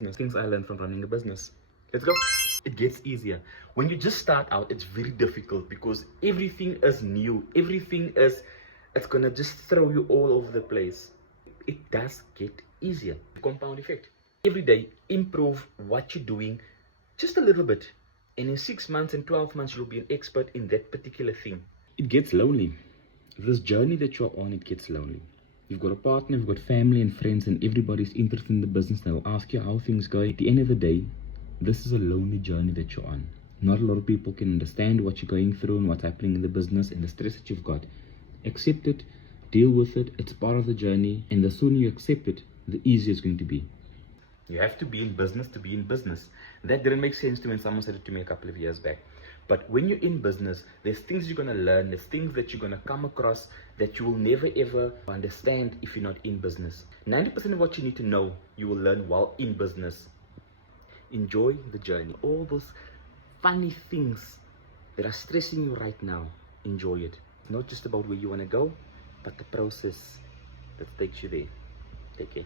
Things I learned from running a business. Let's go. It gets easier. When you just start out, it's very difficult because everything is new. It's gonna just throw you all over the place. It does get easier. Compound effect. Every day, improve what you're doing just a little bit. And in 6 months and 12 months, you'll be an expert in that particular thing. It gets lonely. This journey that you're on, it gets lonely. You've got a partner, you've got family and friends, and everybody's interested in the business. They'll ask you how things go. At the end of the day, this is a lonely journey that you're on. Not a lot of people can understand what you're going through and what's happening in the business and the stress that you've got. Accept it, deal with it. It's part of the journey, and the sooner you accept it, the easier it's going to be. You have to be in business to be in business. That didn't make sense to me when someone said it to me a couple of years back. But when you're in business, there's things you're going to learn, there's things that you're going to come across that you will never ever understand if you're not in business. 90% of what you need to know, you will learn while in business. Enjoy the journey. All those funny things that are stressing you right now, enjoy it. It's not just about where you want to go, but the process that takes you there. Take care.